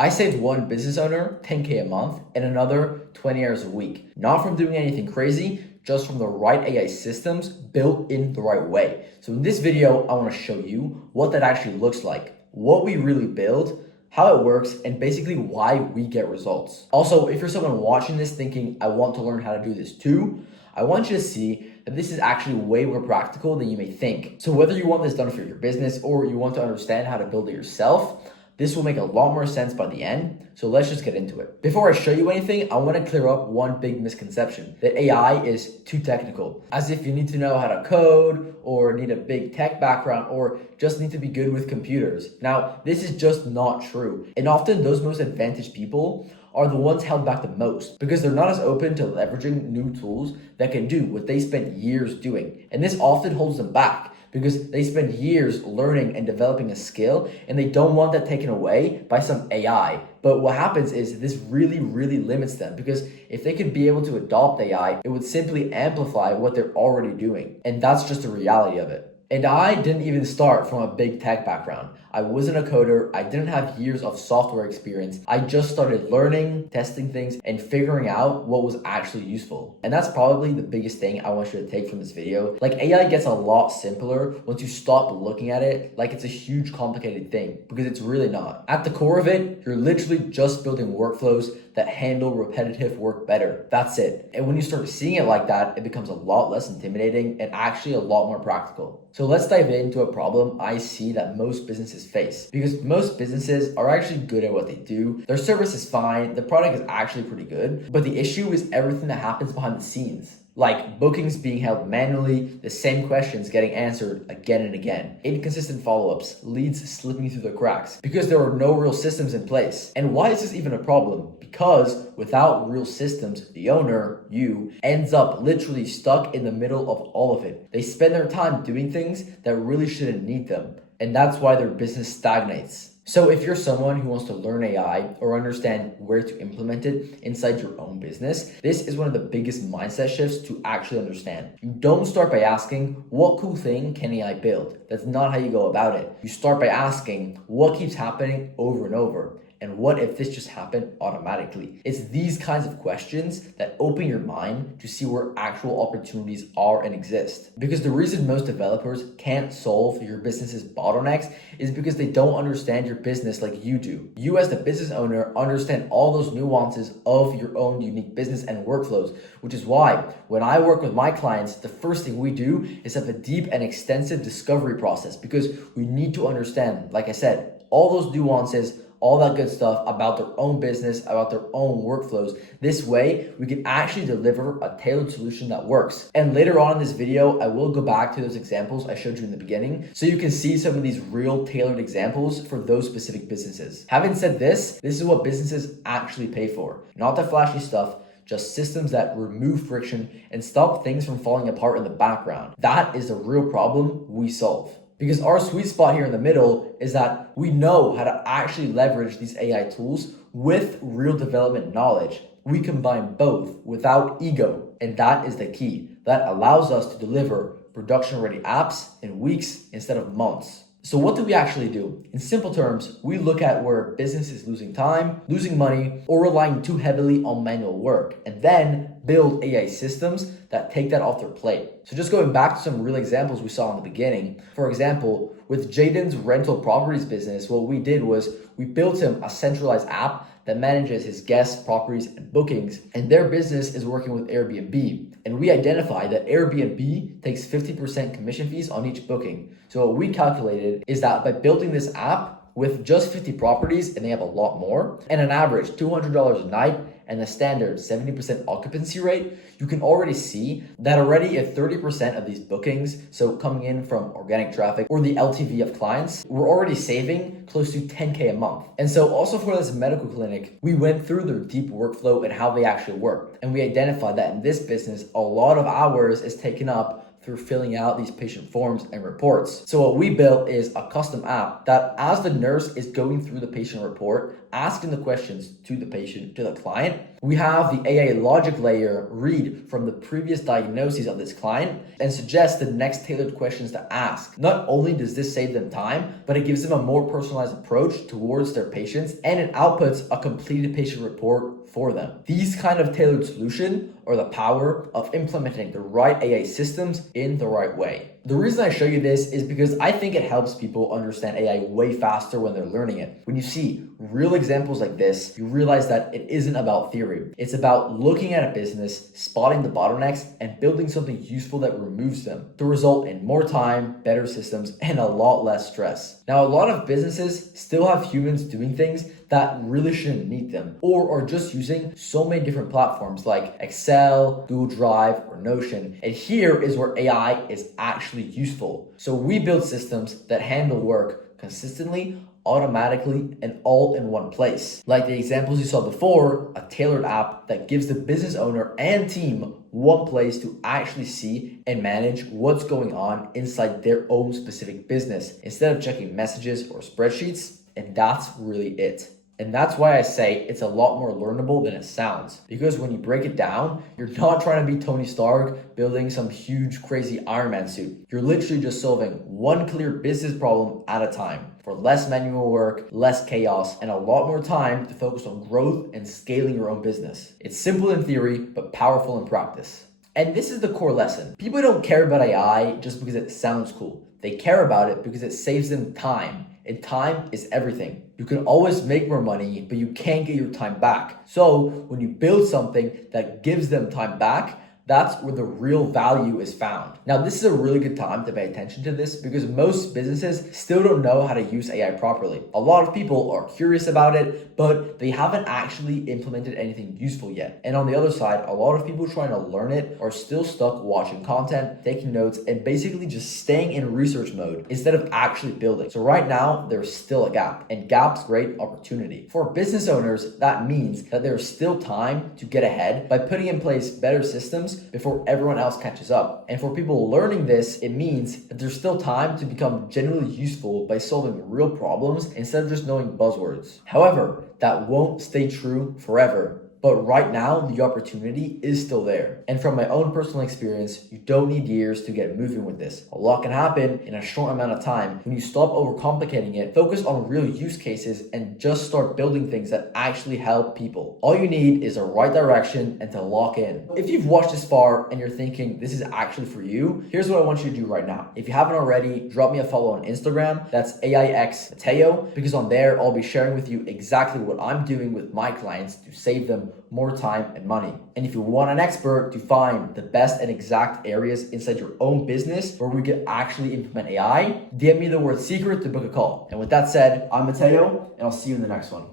I saved one business owner 10K a month and another 20 hours a week. Not from doing anything crazy, just from the right AI systems built in the right way. So in this video, I want to show you what that actually looks like, what we really build, how it works, and basically why we get results. Also, if you're someone watching this thinking, I want to learn how to do this too, I want you to see that this is actually way more practical than you may think. So whether you want this done for your business or you want to understand how to build it yourself, this will make a lot more sense by the end, so let's just get into it. Before I show you anything, I want to clear up one big misconception, that AI is too technical. As if you need to know how to code, or need a big tech background, or just need to be good with computers. Now, this is just not true. And often those most advantaged people are the ones held back the most because they're not as open to leveraging new tools that can do what they spent years doing. And this often holds them back because they spend years learning and developing a skill and they don't want that taken away by some AI. But what happens is this really limits them because if they could be able to adopt AI, it would simply amplify what they're already doing. And that's just the reality of it. And I didn't even start from a big tech background. I wasn't a coder. I didn't have years of software experience. I just started learning, testing things, and figuring out what was actually useful. And that's probably the biggest thing I want you to take from this video. Like, AI gets a lot simpler once you stop looking at it like it's a huge complicated thing, because it's really not. At the core of it, you're literally just building workflows that handle repetitive work better. That's it. And when you start seeing it like that, it becomes a lot less intimidating and actually a lot more practical. So let's dive into a problem I see that most businesses face, because most businesses are actually good at what they do. Their service is fine, the product is actually pretty good, but the issue is everything that happens behind the scenes. Like bookings being held manually, the same questions getting answered again and again, inconsistent follow-ups, leads slipping through the cracks because there are no real systems in place. And why is this even a problem? Because without real systems, the owner, you, ends up literally stuck in the middle of all of it. They spend their time doing things that really shouldn't need them, and that's why their business stagnates. So if you're someone who wants to learn AI or understand where to implement it inside your own business, this is one of the biggest mindset shifts to actually understand. You don't start by asking, what cool thing can AI build? That's not how you go about it. You start by asking, what keeps happening over and over? And what if this just happened automatically? It's these kinds of questions that open your mind to see where actual opportunities are and exist. Because the reason most developers can't solve your business's bottlenecks is because they don't understand your business like you do. You as the business owner understand all those nuances of your own unique business and workflows, which is why when I work with my clients, the first thing we do is have a deep and extensive discovery process, because we need to understand, like I said, all those nuances, all that good stuff about their own business, about their own workflows. This way, we can actually deliver a tailored solution that works. And later on in this video, I will go back to those examples I showed you in the beginning, so you can see some of these real tailored examples for those specific businesses. Having said this is what businesses actually pay for. Not the flashy stuff, just systems that remove friction and stop things from falling apart in the background. That is the real problem we solve. Because our sweet spot here in the middle is that we know how to actually leverage these AI tools with real development knowledge. We combine both without ego, and that is the key. That allows us to deliver production-ready apps in weeks instead of months. So what do we actually do? In simple terms, we look at where business is losing time, losing money, or relying too heavily on manual work, and then build AI systems that take that off their plate. So just going back to some real examples we saw in the beginning. For example, with Jaden's rental properties business, what we did was we built him a centralized app that manages his guests, properties, and bookings, and their business is working with Airbnb. And we identified that Airbnb takes 50% commission fees on each booking. So what we calculated is that by building this app with just 50 properties, and they have a lot more, and an average $200 a night, and a standard 70% occupancy rate, you can already see that already at 30% of these bookings, so coming in from organic traffic or the LTV of clients, we're already saving close to 10K a month. And so also for this medical clinic, we went through their deep workflow and how they actually work. And we identified that in this business, a lot of hours is taken up through filling out these patient forms and reports. So what we built is a custom app that as the nurse is going through the patient report, asking the questions to the patient, to the client. We have the AI logic layer read from the previous diagnoses of this client and suggest the next tailored questions to ask. Not only does this save them time, but it gives them a more personalized approach towards their patients, and it outputs a completed patient report for them. These kind of tailored solution are the power of implementing the right AI systems in the right way. The reason I show you this is because I think it helps people understand AI way faster when they're learning it. When you see real examples like this, you realize that it isn't about theory. It's about looking at a business, spotting the bottlenecks, and building something useful that removes them to result in more time, better systems, and a lot less stress. Now, a lot of businesses still have humans doing things that really shouldn't need them, or are just using so many different platforms like Excel, Google Drive, or Notion. And here is where AI is actually useful. So we build systems that handle work consistently, automatically, and all in one place. Like the examples you saw before, a tailored app that gives the business owner and team one place to actually see and manage what's going on inside their own specific business instead of checking messages or spreadsheets. And that's really it. And that's why I say it's a lot more learnable than it sounds. Because when you break it down, you're not trying to be Tony Stark building some huge crazy Iron Man suit. You're literally just solving one clear business problem at a time for less manual work, less chaos, and a lot more time to focus on growth and scaling your own business. It's simple in theory, but powerful in practice. And this is the core lesson. People don't care about AI just because it sounds cool. They care about it because it saves them time. And time is everything. You can always make more money, but you can't get your time back. So when you build something that gives them time back, that's where the real value is found. Now, this is a really good time to pay attention to this because most businesses still don't know how to use AI properly. A lot of people are curious about it, but they haven't actually implemented anything useful yet. And on the other side, a lot of people trying to learn it are still stuck watching content, taking notes, and basically just staying in research mode instead of actually building. So right now, there's still a gap, and gaps create opportunity. For business owners, that means that there's still time to get ahead by putting in place better systems before everyone else catches up. And for people learning this, it means that there's still time to become genuinely useful by solving real problems instead of just knowing buzzwords. However, that won't stay true forever. But right now, the opportunity is still there. And from my own personal experience, you don't need years to get moving with this. A lot can happen in a short amount of time when you stop overcomplicating it, focus on real use cases, and just start building things that actually help people. All you need is a right direction and to lock in. If you've watched this far and you're thinking this is actually for you, here's what I want you to do right now. If you haven't already, drop me a follow on Instagram. That's AIX Mateo, because on there, I'll be sharing with you exactly what I'm doing with my clients to save them more time and money. And if you want an expert to find the best and exact areas inside your own business where we can actually implement AI, DM me the word secret to book a call. And with that said, I'm Mateo, and I'll see you in the next one.